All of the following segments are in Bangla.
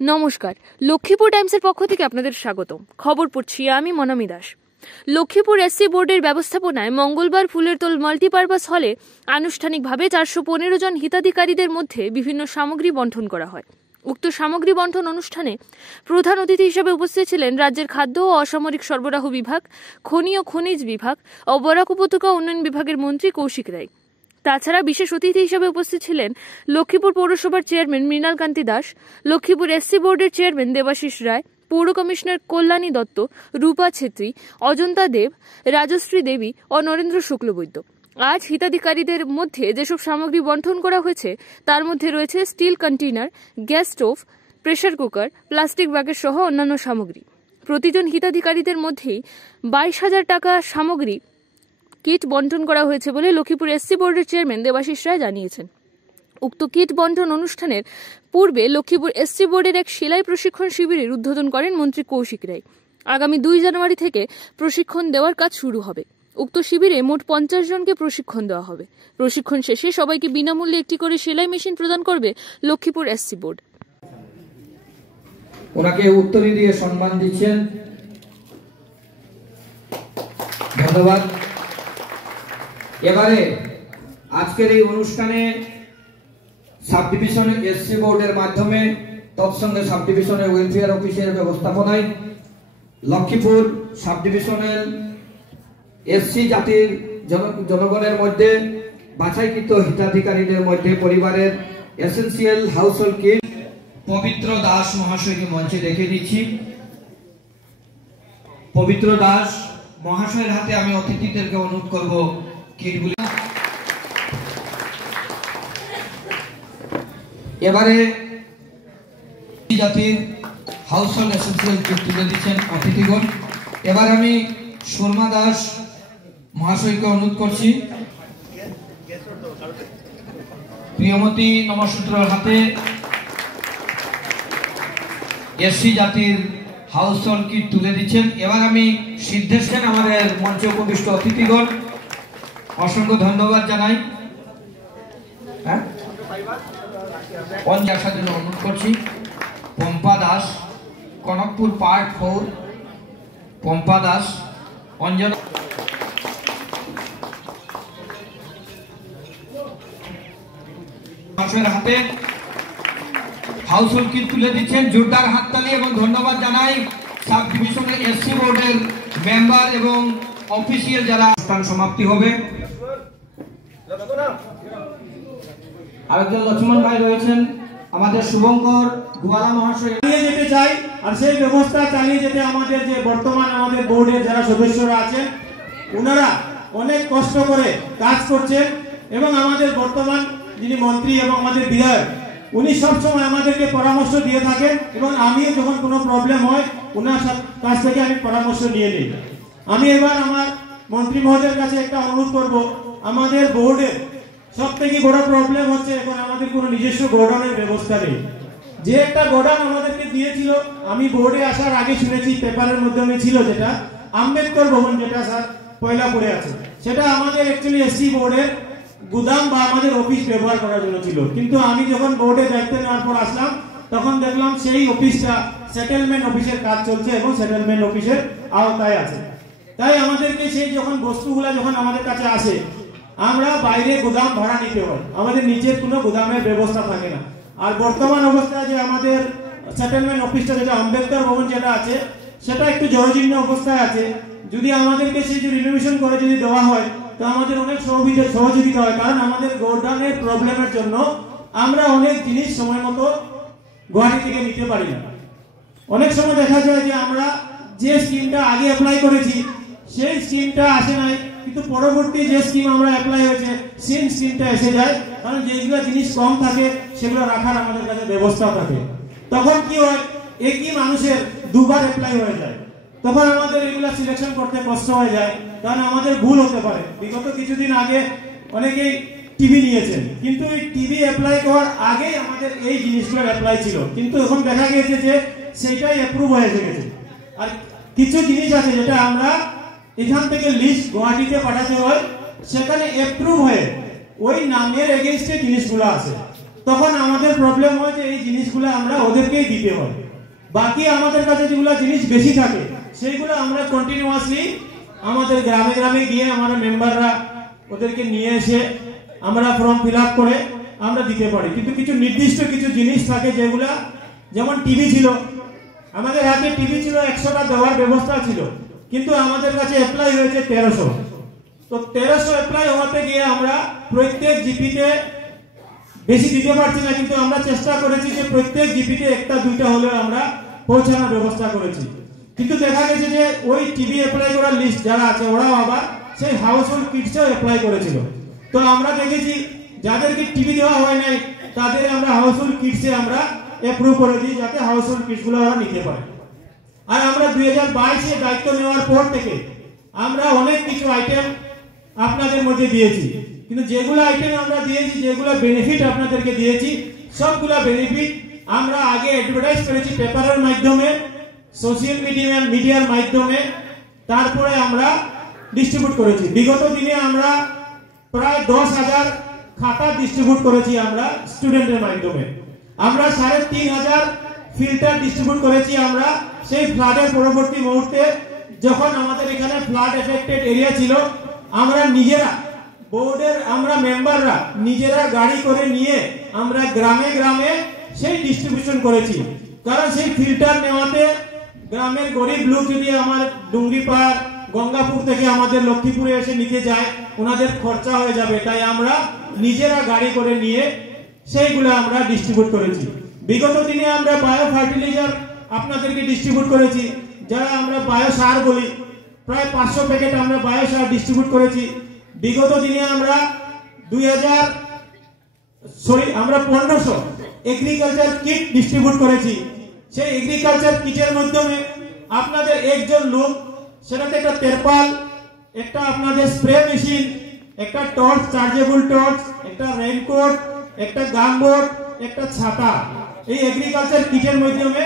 নমস্কার, লক্ষ্মীপুর টাইমসের পক্ষ থেকে আপনাদের স্বাগত। খবর পড়ছি আমি মনামি দাস। লক্ষ্মীপুর এসসি বোর্ডের ব্যবস্থাপনায় মঙ্গলবার ফুলেরতোল মাল্টিপারপাস হলে আনুষ্ঠানিকভাবে 415 জন হিতাধিকারীদের মধ্যে বিভিন্ন সামগ্রী বণ্টন করা হয়। উক্ত সামগ্রী বণ্টন অনুষ্ঠানে প্রধান অতিথি হিসেবে উপস্থিত ছিলেন রাজ্যের খাদ্য ও অসামরিক সরবরাহ বিভাগ, খনি ও খনিজ বিভাগ ও বরাক উপত্যকা উন্নয়ন বিভাগের মন্ত্রী কৌশিক রায়। তাছাড়া বিশেষ অতিথি হিসেবে উপস্থিত ছিলেন লক্ষ্মীপুর পৌরসভার চেয়ারম্যান মৃণাল কান্তি দাস, লক্ষ্মীপুর এসসি বোর্ডের চেয়ারম্যান দেবাশিস রায়, পৌর কমিশনার কল্যাণী দত্ত, রূপা ছেত্রী, অজন্তা দেব, রাজশ্রী দেবী ও নরেন্দ্র শুক্লবৈদ্য। আজ হিতাধিকারীদের মধ্যে যেসব সামগ্রী বণ্টন করা হয়েছে তার মধ্যে রয়েছে steel container, gas stove, pressure cooker, plastic ব্যাগের সহ অন্যান্য সামগ্রী। প্রতিজন হিতাধিকারীদের মধ্যেই 22,000 টাকা সামগ্রী কিট বণ্টন করা হয়েছে বলে লক্ষ্মীপুর এসসি বোর্ডের চেয়ারম্যান দেবাশিস রায় জানিয়েছেন। উক্ত কিট বণ্টন অনুষ্ঠানের পূর্বে লক্ষ্মীপুর এসসি বোর্ডের এক সেলাই প্রশিক্ষণ শিবিরের উদ্বোধন করেন মন্ত্রী কৌশিক রায়। আগামী 2 জানুয়ারি থেকে প্রশিক্ষণ দেওয়ার কাজ শুরু হবে। উক্ত শিবিরে মোট 50 জনকে প্রশিক্ষণ দেওয়া হবে। প্রশিক্ষণ শেষে সবাইকে বিনামূল্যে একটি করে সেলাই মেশিন প্রদান করবে লক্ষ্মীপুর এসসি বোর্ড। ওনাকে উত্তরী দিয়ে সম্মান দিচ্ছেন, ধন্যবাদ। এবারে আজকের এই অনুষ্ঠানে সাব ডিভিশনের এসসি বোর্ডের মাধ্যমে তৎসঙ্গে সাব ডিভিশনের ওয়েলফেয়ার অফিসের ব্যবস্থাপনায় লক্ষ্মীপুর সাব ডিভিশনের এসসি জাতির জনগণের মধ্যে বাছাইকৃত হিতাধিকারীদের মধ্যে পরিবারের এসেন্সিয়াল হাউসহোল্ড কিট পবিত্র দাস মহাশয়কে মঞ্চে রেখে দিচ্ছি। পবিত্র দাস মহাশয়ের হাতে আমি অতিথিদেরকে অনুরোধ করব কিটগুলি। এবারে জাতির হাউসহোল্ড এসেন্সিয়াল কিট তুলে দিচ্ছেন অতিথিগণ। এবার আমি শর্মা দাস মহাশয়কে অনুরোধ করছি প্রিয়মতী নমসূত্রর হাতে এসসি জাতির হাউসহোল্ড কিট তুলে দিচ্ছেন। এবার আমি সিদ্ধেশ সেন আমাদের মঞ্চে উপবিষ্ট অতিথিগণ অসংখ্য ধন্যবাদ জানাই। আসার জন্য অনুরোধ করছি পম্পা দাস, কনকপুর পার্ট 4, পম্পা দাস, অঞ্জন হাতে হাউসহোল্ড কিট তুলে দিচ্ছেন। জোরদার হাততালি এবং ধন্যবাদ জানাই সাব ডিভিশনের এসসি বোর্ডের মেম্বার এবং অফিসিয়াল যারা। অনুষ্ঠান সমাপ্তি হবে। আরেকজন লক্ষ্মণ ভাই রয়েছেন, আমাদের শুভঙ্কর গোয়ালা মহাশয় চালিয়ে যেতে চাই। আর সেই ব্যবস্থা চালিয়ে যেতে আমাদের যে বর্তমান আমাদের বোর্ডের যারা সদস্যরা আছেন ওনারা অনেক কষ্ট করে কাজ করছেন এবং আমাদের বর্তমান যিনি মন্ত্রী এবং আমাদের বিধায়ক উনি সবসময় আমাদেরকে পরামর্শ দিয়ে থাকেন এবং আমিও যখন কোনো প্রবলেম হয় ওনার কাছ থেকে আমি পরামর্শ নিয়ে নিই। আমি এবার আমার মন্ত্রী মহোদয়ের কাছে একটা অনুরোধ করব, আমাদের বোর্ডের সব থেকে বড় প্রবলেম হচ্ছে এখন আমাদের কোনো নিজস্ব গোডাউনের ব্যবস্থা নেই। যে একটা গোডাউন আমাদেরকে দিয়েছিল, আমি বোর্ডে আসার আগে শুনেছি পেপারের মাধ্যমে ছিল, যেটা আম্বেদকর ভবন, যেটা স্যার পয়লাপুরে আছে, সেটা আমাদের অ্যাকচুয়ালি এসসি বোর্ডের গুদাম বা আমাদের অফিস ব্যবহার করার জন্য ছিল। কিন্তু আমি যখন বোর্ডে দায়িত্ব নেওয়ার পর আসলাম তখন দেখলাম সেই অফিসটা সেটেলমেন্ট অফিসের কাজ চলছে এবং সেটেলমেন্ট অফিসের আওতায় আছে। তাই আমাদেরকে সেই যখন বস্তুগুলা যখন আমাদের কাছে আসে আমরা বাইরে গোদাম ভাড়া নিতে হয়, আমাদের নিজের কোনো গোদামের ব্যবস্থা থাকে না। আর বর্তমান অবস্থায় যে আমাদের সেটেলমেন্ট অফিসটা যেটা আম্বেদকর ভবন যেটা আছে সেটা একটু জরাজীর্ণ অবস্থায় আছে। যদি আমাদেরকে সেই যে রিনোভেশন করে যদি দেওয়া হয় তো আমাদের অনেক সহযোগিতা হয়, কারণ আমাদের গোডাউনের প্রবলেমের জন্য আমরা অনেক জিনিস সময় মতো গুয়াহাটি থেকে নিতে পারি না। অনেক সময় দেখা যায় যে আমরা যে স্কিমটা আগে অ্যাপ্লাই করেছি সেই স্কিমটা আসে নাই, কিন্তু পরবর্তী যে স্কিম আমরা অ্যাপ্লাই হয়েছে সেই স্কিমটা এসে যায়, কারণ যেগুলো জিনিস কম থাকে সেগুলো রাখার আমাদের কাছে ব্যবস্থা থাকে। তখন কি হয়, একই মানুষের দুবার অ্যাপ্লাই হয়ে যায়, তখন আমাদের এগুলা সিলেকশন করতে কষ্ট হয়ে যায়, কারণ আমাদের ভুল হতে পারে। বিগত কিছুদিন আগে অনেকেই টিভি নিয়েছেন, কিন্তু এই টিভি অ্যাপ্লাই করার আগে আমাদের এই জিনিসগুলো অ্যাপ্লাই ছিল, কিন্তু এখন দেখা গেছে যে সেটাই অ্যাপ্রুভ হয়ে গেছে। আর কিছু জিনিস আছে যেটা আমরা এখান থেকে লিস্ট গুয়াহাটিতে পাঠাতে হয়, সেখানে অ্যাপ্রুভ হয়ে ওই নামের এগেইনস্টে জিনিসগুলো আছে। তখন আমাদের প্রবলেম হয় যে এই জিনিসগুলো আমরা ওদেরকেই দিতে হয়। বাকি আমাদের কাছে যেগুলো জিনিস বেশি থাকে সেইগুলো আমরা কন্টিনিউয়াসলি আমাদের গ্রামে গ্রামে গিয়ে আমরা মেম্বাররা ওদেরকে নিয়ে এসে আমরা ফর্ম ফিল আপ করে আমরা দিতে পারি। কিন্তু কিছু নির্দিষ্ট কিছু জিনিস থাকে যেগুলা, যেমন টিভি ছিল, আমাদের হাতে টিভি ছিল 100টা দেওয়ার ব্যবস্থা ছিল, কিন্তু আমাদের কাছে অ্যাপ্লাই হয়েছে 1300। তো 1300 অ্যাপ্লাই হওয়াতে গিয়ে আমরা প্রত্যেক জিপিতে বেশি দিতে পারছি না, কিন্তু আমরা চেষ্টা করেছি যে প্রত্যেক জিপিতে একটা দুইটা হলেও আমরা পৌঁছানোর ব্যবস্থা করেছি। কিন্তু দেখা গেছে যে ওই টিভি অ্যাপ্লাই করার লিস্ট যারা আছে ওরাও আবার সেই হাউস হোল্ড কিটসও অ্যাপ্লাই করেছিল। তো আমরা দেখেছি যাদেরকে টিভি দেওয়া হয় নাই তাদের আমরা হাউস হোল্ড কিটসে আমরা অ্যাপ্রুভ করে দিই, যাতে হাউস হোল্ড কিটসগুলো ওরা নিতে পারে। আর আমরা 2022-এ দায়িত্ব নেওয়ার পর থেকে আমরা অনেক কিছু আইটেম আপনাদের মধ্যে দিয়েছি, কিন্তু যেগুলো আইটেম আমরা দিয়েছি, যেগুলো বেনিফিট আপনাদেরকে দিয়েছি, সবগুলা বেনিফিট আমরা আগে অ্যাডভার্টাইজ করেছি পেপারের মাধ্যমে, সোশ্যাল মিডিয়ার মাধ্যমে, তারপরে আমরা ডিস্ট্রিবিউট করেছি। বিগত দিনে আমরা প্রায় 10,000 খাতা ডিস্ট্রিবিউট করেছি আমরা স্টুডেন্টের মাধ্যমে। আমরা 3,500 ফিল্টার ডিস্ট্রিবিউট করেছি আমরা সেই ফ্লাডের পরবর্তী মুহূর্তে, যখন আমাদের এখানে ফ্লাড এফেক্টেড এরিয়া ছিল। আমরা নিজেরা বোর্ডের আমরা মেম্বাররা নিজেরা গাড়ি করে নিয়ে আমরা গ্রামে গ্রামে সেই ডিস্ট্রিবিউশন করেছি। কারণ সেই ফিল্টার নেওয়াতে গ্রামের গরিব লোক যদি আমার ডুঙ্গিপাড় গঙ্গাপুর থেকে আমাদের লক্ষ্মীপুরে এসে নিতে যায়, ওনাদের খরচা হয়ে যাবে, তাই আমরা নিজেরা গাড়ি করে নিয়ে সেইগুলো আমরা ডিস্ট্রিবিউট করেছি। বিগত দিনে আমরা বায়ো ফার্টিলাইজার আপনাদেরকে ডিস্ট্রিবিউট করেছি, যারা আমরা বায়ো সার বলি, প্রায় 500 প্যাকেট আমরা বায়ো সার ডিস্ট্রিবিউট করেছি। বিগত দিনে আমরা 1500 এগ্রিকালচার কিট ডিস্ট্রিবিউট করেছি। সেই এগ্রিকালচার কিটের মাধ্যমে আপনাদের একজন লোক, সেটাতে একটা তেরপাল, একটা আপনাদের স্প্রে মেশিন, একটা টর্চ, চার্জেবল টর্চ, একটা রেইনকোট, একটা গামবোট, একটা ছাতা, এই এগ্রিকালচার কিটের মাধ্যমে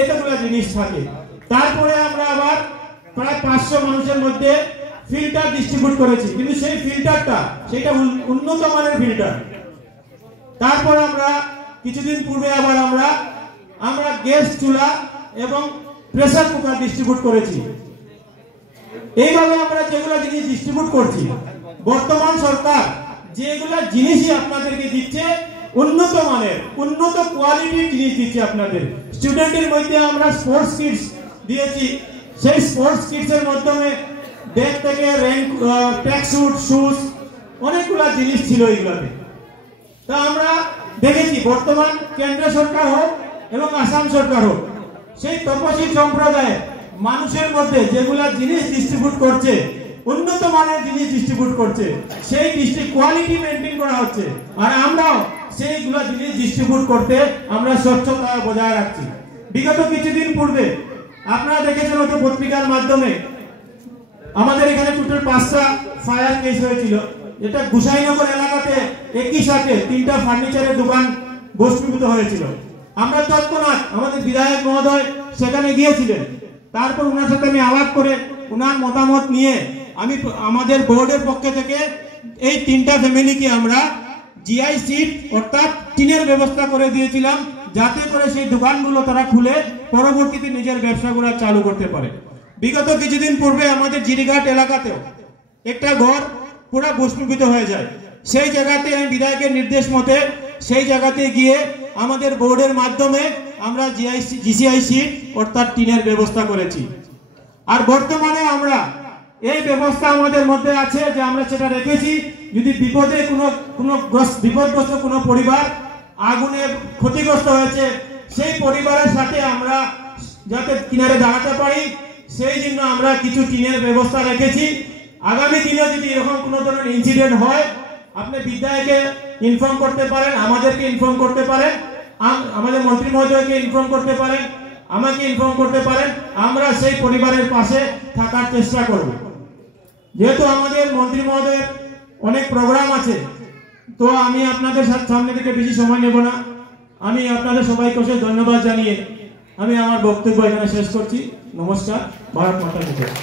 এতগুলো জিনিস থাকে। তারপরে আমরা আবার প্রায় 500 মানুষের মধ্যে ফিল্টার ডিস্ট্রিবিউট করেছি, কিন্তু সেই ফিল্টারটা সেটা উন্নত মানের ফিল্টার। তারপর আমরা কিছুদিন পূর্বে আবার আমরা গ্যাস চুলা এবং প্রেসার কুকার ডিস্ট্রিবিউট করেছি। এইভাবে আমরা যেগুলো জিনিস ডিস্ট্রিবিউট করছি, বর্তমান সরকার যেগুলো জিনিসই আপনাদেরকে দিচ্ছে উন্নত মানের, উন্নত কোয়ালিটির জিনিস দিচ্ছে আপনাদের। স্টুডেন্টের মধ্যে আমরা স্পোর্টস কিটস দিয়েছি। সেই স্পোর্টস কিটস এর মাধ্যমে ব্যাগ থেকে ট্র্যাক স্যুট, শুজ, অনেকগুলো জিনিস ছিল এইগুলোতে। তা আমরা দেখেছি বর্তমান কেন্দ্র সরকার হোক এবং আসাম সরকার হোক, সেই তপশিলি সম্প্রদায়ের মানুষের মধ্যে যেগুলা জিনিস ডিস্ট্রিবিউট করছে, উন্নত মানের জিনিস ডিস্ট্রিবিউট করছে, সেই কোয়ালিটি মেনটেন করা হচ্ছে। আর আমরাও সেইগুলা জিনিস ডিস্ট্রিবিউট করতে আমরা স্বচ্ছতা বজায় রাখছি। বিগত কিছুদিন পূর্বে আপনারা দেখেছেন হয়তো পত্রিকার মাধ্যমে, আমাদের এখানে টোটাল 5টা ফায়ার কেস হয়েছিল, যেটা গুসাইনগর এলাকাতে একই সাথে 3টা ফার্নিচারের দোকান ভস্মীভূত হয়েছিল। আমরা তৎক্ষণাৎ আমাদের বিধায়ক মহোদয় সেখানে গিয়েছিলেন। তারপর ওনার সাথে আমি আলাপ করে ওনার মতামত নিয়ে আমি আমাদের বোর্ডের পক্ষ থেকে এই 3টা ফ্যামিলিকে আমরা জিআই সিট অর্থাৎ টিনের ব্যবস্থা করে দিয়েছিলাম, যাতে করে সেই দোকানগুলো তারা খুলে পরবর্তীতে নিজের ব্যবসাগুলো চালু করতে পারে। বিগত কিছুদিন পূর্বে আমাদের জিরিঘাট এলাকাতেও একটা ঘর পুরো ভস্মীভূত হয়ে যায়। সেই জায়গাতে আমি বিধায়কের নির্দেশ মতে সেই জায়গাতে গিয়ে আমাদের বোর্ডের মাধ্যমে আমরা জিসিআই সিট অর্থাৎ টিনের ব্যবস্থা করেছি। আর বর্তমানে আমরা এই ব্যবস্থা আমাদের মধ্যে আছে যে আমরা সেটা রেখেছি, যদি বিপদে বিপদগ্রস্ত কোনো পরিবার আগুনে ক্ষতিগ্রস্ত হয়েছে, সেই পরিবারের সাথে আমরা যাতে কিনারে দাঁড়াতে পারি, সেই জন্য আমরা কিছু টিনের ব্যবস্থা রেখেছি। আগামী দিনে যদি এরকম কোনো ধরনের ইনসিডেন্ট হয়, আপনি বিধায়ককে ইনফর্ম করতে পারেন, আমাদেরকে ইনফর্ম করতে পারেন, আমাদের মন্ত্রী মহোদয়কে ইনফর্ম করতে পারেন, আমাকে ইনফর্ম করতে পারেন। আমরা সেই পরিবারের পাশে থাকার চেষ্টা করব। যেহেতু আমাদের মন্ত্রী মহোদয়ের অনেক প্রোগ্রাম আছে, তো আমি আপনাদের সামনে থেকে বেশি সময় নেব না। আমি আপনাদের সবাইকে অশেষ ধন্যবাদ জানিয়ে আমি আমার বক্তব্য এখানে শেষ করছি। নমস্কার। ভারত মাতা কি জয়।